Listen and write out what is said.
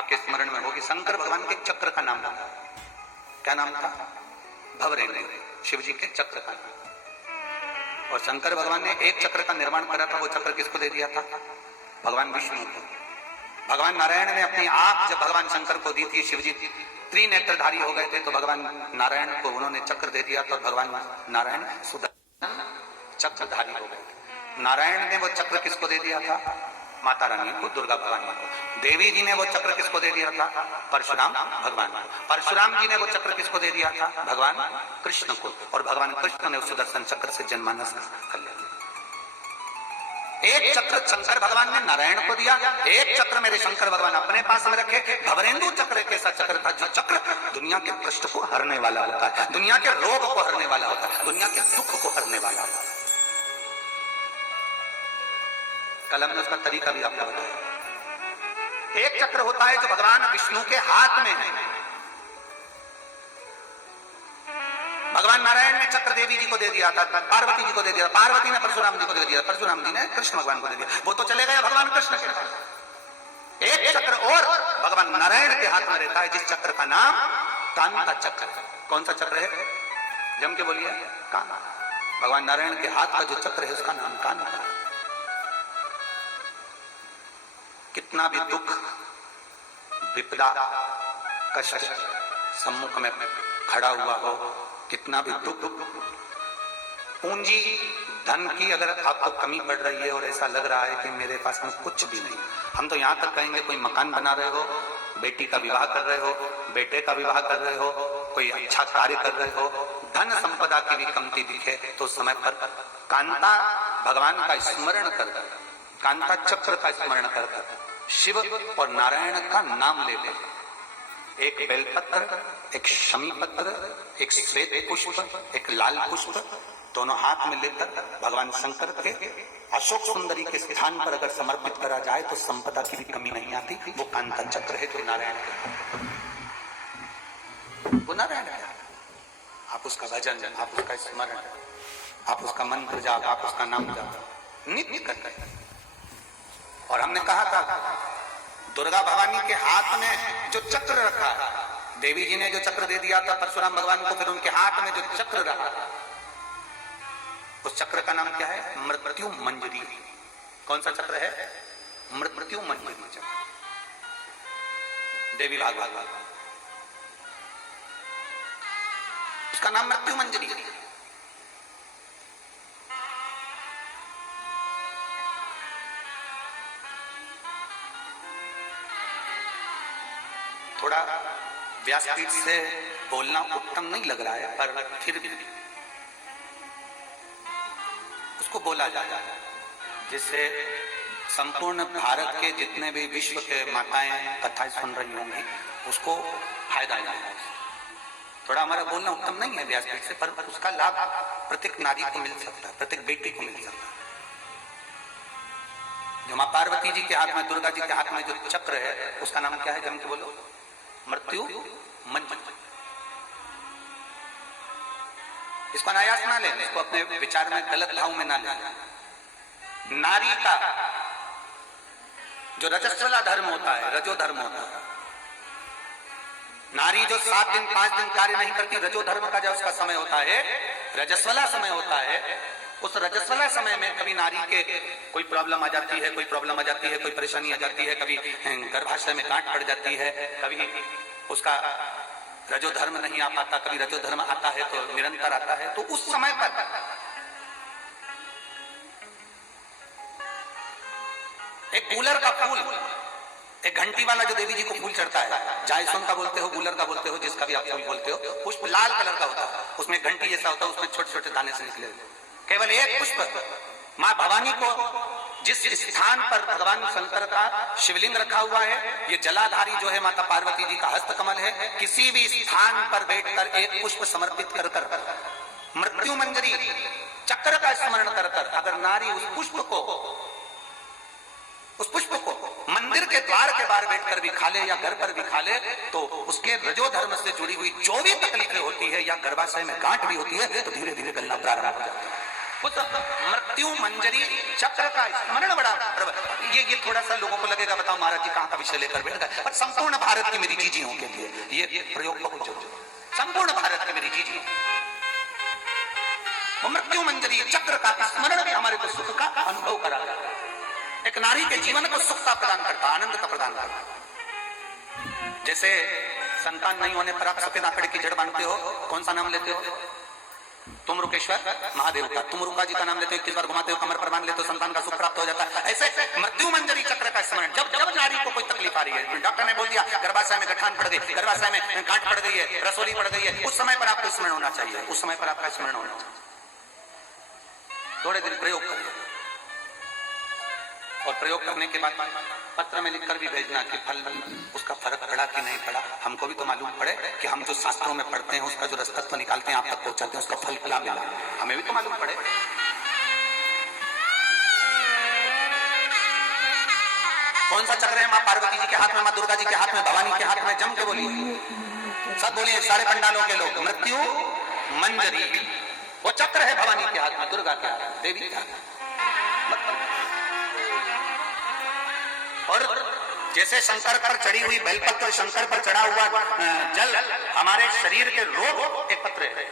आपके स्मरण में होगी, शंकर भगवान के चक्र का नाम था। क्या नाम था? भवरेंद्र, शिव जी के चक्र का नाम। और शंकर भगवान ने एक चक्र का निर्माण करा था। वो चक्र किसको दे दिया था? भगवान विष्णु को। भगवान नारायण ने अपनी आंख जब भगवान शंकर को दी थी, शिव जी त्रिनेत्रधारी हो गए थे, तो भगवान नारायण को उन्होंने चक्र दे दिया था। भगवान नारायण सुदर्शन चक्रधारी हो गए। नारायण ने वो चक्र किसको दे दिया था? माता रानी को, दुर्गा भगवान को। देवी जी ने वो चक्र किसको दे दिया था? परशुराम भगवान को। परशुराम जी ने वो चक्र किसको दे दिया था? भगवान कृष्ण को। और भगवान कृष्ण ने उस सुदर्शन चक्र से जनमानस कर लिया। एक चक्र शंकर भगवान ने नारायण को दिया, एक चक्र मेरे शंकर भगवान अपने पास में रखे। भवरेंदु चक्र एक ऐसा चक्र था जो चक्र दुनिया के कष्ट को हरने वाला होता है, दुनिया के रोग को हरने वाला होता है, दुनिया के दुख को हरने वाला होता है। कल हमने उसका तरीका भी आपको बताया। एक चक्र होता है जो भगवान विष्णु के हाथ में है। भगवान नारायण ने चक्र देवी जी को दे दिया था, पार्वती जी को दे दिया, पार्वती ने परशुराम जी को दे दिया, परशुराम जी ने कृष्ण भगवान को दे दिया। वो तो चले गए भगवान कृष्ण के। एक चक्र और भगवान नारायण के हाथ में रहता है, जिस चक्र का नाम कांता चक्र। कौन सा चक्र है? जम के बोलिए। कान। भगवान नारायण के हाथ का जो चक्र है उसका नाम कांता। कितना भी दुख, विपदा, कष्ट सम्मुख में खड़ा हुआ हो, कितना भी दुख, पूंजी धन की अगर आपको कमी पड़ रही है और ऐसा लग रहा है कि मेरे पास में कुछ भी नहीं, हम तो यहां तक कहेंगे कोई मकान बना रहे हो, बेटी का विवाह कर रहे हो, बेटे का विवाह कर रहे हो, कोई अच्छा कार्य कर रहे हो, धन संपदा की भी कमती दिखे तो समय पर कांता भगवान का स्मरण कर, कांता चक्र का स्मरण कर शिव और नारायण का नाम ले ले। एक बेलपत्र, एक शमी पत्र, एक श्वेत पुष्प, एक लाल पुष्प, दोनों हाथ में लेकर भगवान शंकर के अशोक सुंदरी के स्थान पर अगर समर्पित करा जाए तो संपदा की भी कमी नहीं आती। वो कांता चक्र है जो नारायण का, वो नारायण है। आप उसका भजन, आप उसका स्मरण, आप उसका मंत्र जाप, आप उसका नाम जाप नित्य करते हैं। और हमने कहा था दुर्गा भवानी के हाथ में जो चक्र रखा है, देवी जी ने जो चक्र दे दिया था परशुराम भगवान को, फिर उनके हाथ में जो चक्र रहा, उस चक्र का नाम क्या है? मृत्यु मंजरी। कौन सा चक्र है? मृत्यु मंजरी चक्र। देवी भागवत, उसका नाम मृत्यु मंजरी। थोड़ा व्यासपीठ से बोलना उत्तम नहीं लग रहा है, पर फिर भी उसको बोला जाए जिससे संपूर्ण भारत के जितने भी विश्व के माताएं कथाएं सुन रही होंगी उसको फायदा जाए। थोड़ा हमारा बोलना उत्तम नहीं है व्यासपीठ से, पर उसका लाभ प्रत्येक नारी को मिल सकता है, प्रत्येक बेटी को मिल सकता है। जो मां पार्वती जी के हाथ में, दुर्गा जी के हाथ में जो चक्र है उसका नाम क्या है? जम के बोलो। मृत्यु मंजरी। इसको अनायास ना लें, इसको अपने विचार में गलत भाव में ना लें। नारी का जो रजस्वला धर्म होता है, रजो धर्म होता है, नारी जो 7 दिन 5 दिन कार्य नहीं करती, रजो धर्म का जो उसका समय होता है, रजस्वला समय होता है, उस रजस्वला समय में कभी नारी के कोई प्रॉब्लम आ जाती है, कोई प्रॉब्लम आ जाती है, कोई परेशानी आ जाती है, कभी गर्भाशय में गांठ पड़ जाती है, कभी उसका रजो धर्म नहीं आ पाता, कभी रजो धर्म आता है तो निरंतर आता है। तो उस समय पर एक गूलर का फूल, एक घंटी वाला जो देवी जी को फूल चढ़ता है, जायसोन का बोलते हो, गूलर का बोलते हो, जिसका भी आप फूल बोलते हो, पुष्प लाल कलर का होता है, उसमें घंटी जैसा होता है, उसमें छोटे छोटे दाने से निकले। केवल एक पुष्प मां भवानी को, जिस स्थान पर भगवान शंकर का शिवलिंग रखा हुआ है, ये जलाधारी जो है माता पार्वती जी का हस्त कमल है, किसी भी स्थान पर बैठकर एक पुष्प समर्पित कर कर मृत्यु मंजरी चक्र का स्मरण कर कर अगर नारी उस पुष्प को मंदिर के द्वार के बाहर बैठकर भी खा ले या घर पर भी खा ले, तो उसके रजो धर्म से जुड़ी हुई जो भी तकलीफें होती है या गर्भाशय में गांठ भी होती है तो धीरे धीरे गलना प्रारंभ हो जाता है। उस मृत्यु मंजरी चक्र का स्मरण बड़ा ये थोड़ा सा लोगों को लगेगा, बताओ महाराज जी कहां का विषय लेकर बैठ गए, पर संपूर्ण भारत की मेरी जीजियों के लिए ये प्रयोग बहुत जरूरी, संपूर्ण भारत की मेरी जीजियों। मृत्यु मंजरी चक्र का स्मरण भी हमारे को सुख का अनुभव कराता है, एक नारी के जीवन को सुखता प्रदान करता, आनंद का प्रदान करता। जैसे संतान नहीं होने पर आप सफेद आंकड़े की जड़ बांधते हो, कौन सा नाम लेते हो? तुम रुकेश्वर महादेव का। तुम रुका जी का नाम लेते हो, 21 बार घुमाते हो, कमर पर बांध लेते हो, संतान का सुख प्राप्त हो जाता है। ऐसे मृत्यु मंजरी चक्र का स्मरण, जब जब नारी को कोई तकलीफ आ रही है, डॉक्टर ने बोल दिया गर्भाशय में गठान पड़ गई, गर्भाशय में गांठ पड़ गई है, रसोली पड़ गई है, उस समय पर आपको स्मरण होना चाहिए, उस समय पर आपका स्मरण होना चाहिए। थोड़े दिन प्रयोग करिए और प्रयोग करने के बाद पत्र में लिखकर भी भेजना कि फल उसका फर्क पड़ा कि नहीं पड़ा। हमको भी तो मालूम पड़े कि हम जो शास्त्रों में पढ़ते हैं उसका जो रसतत्व निकालते हैं, आप तक पहुंचाते हैं, उसका फल क्या मिला, हमें भी तो मालूम पड़े। कौन सा चक्र है? मां पार्वती जी के हाथ में, मां दुर्गा जी के हाथ में, भवानी के हाथ में, जम के बोलिए, सब बोलिए, सारे पंडालों के लोग। मृत्यु मंजरी वो चक्र है भवानी के हाथ में, दुर्गा के हाथ में, देवी के हाथ में। और जैसे शंकर पर चढ़ी हुई बेलपत्र, शंकर पर चढ़ा हुआ जल हमारे शरीर के रोग एक पत्र है,